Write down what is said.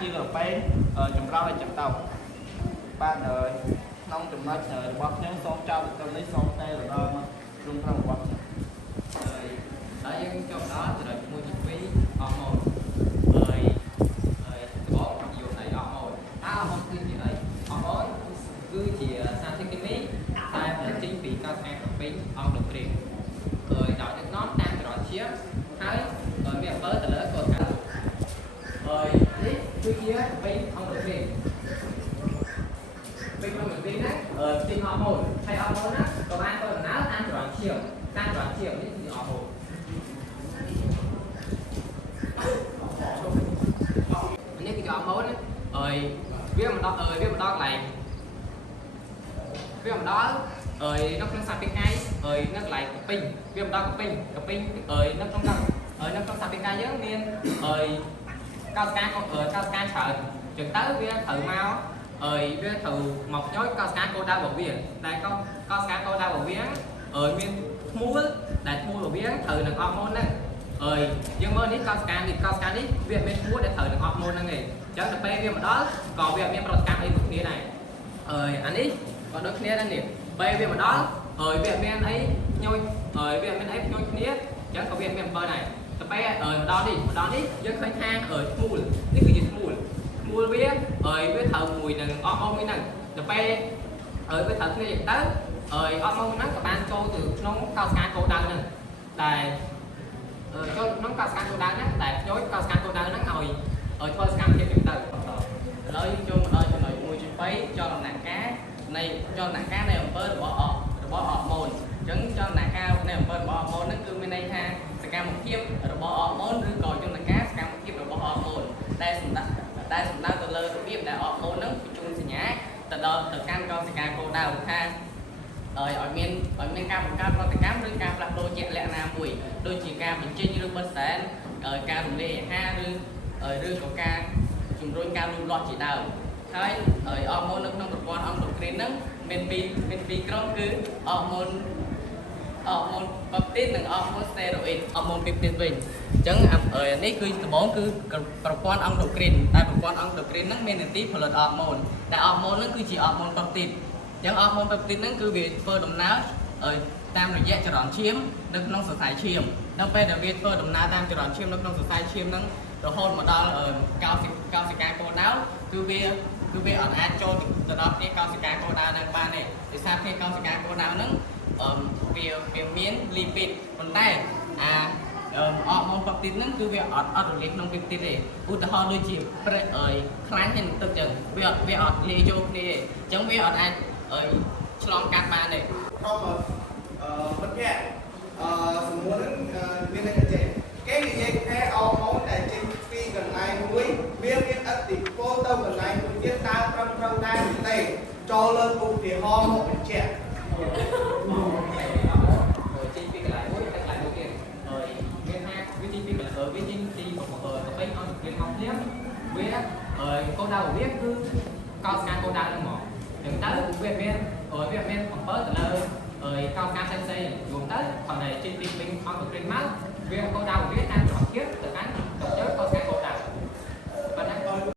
ជាក្រពែងចម្រោះឲ្យចឹងទៅបាទក្នុងចំណុចរបស់ខ្ញុំសូមចោលទៅនេះសូមតែរដល់មករួមក្នុងរបស់ខ្ញុំហើយយើងចូលដល់ចំណុច1ទី2អស់ម៉ូតហើយត្បូងយកអីអស់ម៉ូតអស់ម៉ូតគឺជាអីអស់ម៉ូតគឺជាសារធាតុគីមីតែផលិតចេញពីកោសិកាក្រពេញអង្គដូក្រីនដោយដឹកនាំតាមចរន្តជាតិហើយមានអំពើទៅលើកោសិកាហើយនេះគឺជាពេញអង្គដូក្រីនពេញអង្គដូក្រីនណាចេញអស់ម៉ូតហើយអស់ម៉ូតណាក៏បានធ្វើដំណើរតាមចរន្តជាតិនេះគឺអស់ម៉ូតនេះគឺអស់ម៉ូតហើយវាមិនដល់កន្លែងវាមិនដល់នៅក្នុងសាពេកាយនៅកន្លែងកពេញវាមិនដល់កពេញនៅក្នុងសាពេកាយយើងមានកោសិកាច្រើនចឹងទៅវាត្រូវមកវាត្រូវមកផ្ញើកោសិកាគោលដៅរបស់វាដែលកោសិកាគោលដៅរបស់វាមានឈ្មោះដែលឈ្មោះរបស់វាត្រូវនឹងអស់ម៉ូតហ្នឹងយើងមើលនេះកោសិកានេះវាមានឈ្មោះដែលត្រូវនឹងអស់ម៉ូតហ្នឹងឯងចឹងទៅពេលវាមកដល់ក៏វាមានប្រតិកម្មអីដូចគ្នាដែរអានេះក៏ដូចគ្នាដែរនេះពេលវាមកដល់វាមានអីញយវាមានអីផ្ញើគ្នាចឹងក៏វាមានអំពើដែរទៅពេលមកដល់នេះយើងឃើញថាឈ្មោះនេះគឺជាឈ្មោះវាវាត្រូវមួយនឹងអស់ម៉ូតមួយហ្នឹងទៅពេលវាត្រូវគ្នាចឹងទៅអស់ម៉ូតហ្នឹងក៏បានចូលទៅក្នុងកោសិកាគោលដៅហ្នឹងដែលចូលក្នុងកោសិកាគោលដៅហ្នឹងដែលផ្ញើកោសិកាគោលដៅហ្នឹងឲ្យធ្វើសកម្មភាពចឹងទៅឥឡូវយើងចូលមកដល់ចំណុច1ចំ3ចលនាការនៃអំពើរបស់អស់ម៉ូតអញ្ចឹងចលនាការនៃអំពើរបស់អស់ម៉ូតហ្នឹងគឺមានន័យថាសកម្មភាពរបស់អស់ម៉ូតឬក៏យន្តការសកម្មភាពរបស់អស់ម៉ូតដែលសំដៅទៅលើរបៀបដែលអស់ម៉ូតហ្នឹងបញ្ជូនសញ្ញាទៅកាន់កោសិកាគោលដៅថាឲ្យមានការបង្កើតប្រតិកម្មឬការផ្លាស់ប្ដូរជាក់លាក់ណាមួយដូចជាការបញ្ចេញឬបិទសែនការរំលាយអាហារឬក៏ការជំរុញការលូតលាស់ជាដើមហើយអរម៉ូននៅក្នុងប្រព័ន្ធអង់ដូក្រីនហ្នឹងមានពីរក្រុមគឺអរម៉ូនពពទីននិងអរម៉ូនស្តេរ៉ូអ៊ីតអរម៉ូនពពទីនវិញអញ្ចឹងនេះគឺដំបូងគឺប្រព័ន្ធអង់ដូក្រីនតែប្រព័ន្ធអង់ដូក្រីនហ្នឹងមាននាទីផលិតអរម៉ូនតែអរម៉ូនហ្នឹងគឺជាអរម៉ូនពពទីនអញ្ចឹងអរម៉ូនពពទីនហ្នឹងគឺវាធ្វើដំណើរតាមរយៈចរន្តឈាមនៅក្នុងសរសៃឈាមនៅពេលដែលវាធ្វើដំណើរតាមចរន្តឈាមនៅក្នុងសរសៃឈាមហ្នឹងរហូតមកដល់កោសិកាគោលដៅគឺវាអត់អាចចូលទៅដល់គ្នាកោសិកាគោលដៅហ្នឹងបានទេដោយសារគ្នាកោសិកាគោលដៅហ្នឹងវាមានលីពីតប៉ុន្តែអរម៉ូនពពទីនហ្នឹងគឺវាអត់រលាយក្នុងពពទីនទេឧទាហរណ៍ដូចជាខ្លាញ់ហើយនឹងទឹកចឹងវាអត់លាយចូលគ្នាទេអញ្ចឹងវាអត់អាចឆ្លងកាត់បានទេក្នុងមិត្តភក្តិសំណួរហ្នឹងមានន័យថាចេះគេនិយាយថាអរម៉ូនដែលចេញពីកន្លែងមួយវាមានឥទ្ធិពលទៅកន្លែងមួយទៀតតើត្រឹមត្រូវដែរឬទេចូលលើឧទាហរណ៍មកបញ្ជាក់ចេញពីកន្លែងមួយទៅកន្លែងមួយទៀតមានថាវាចេញពីកន្លែងវាចេញពីទៅពេញអស់ពីមកភ្លាមវាគោលដៅរបស់វាគឺកោសិកាគោលដៅហ្នឹងមកអញ្ចឹងទៅវាមានអំពើទៅលើកោសិកាផ្សេងរួមទៅផងតែចេញពីពេញអស់ពីមកវាគោលដៅរបស់វាតាមចរន្តជាតិទៅកាន់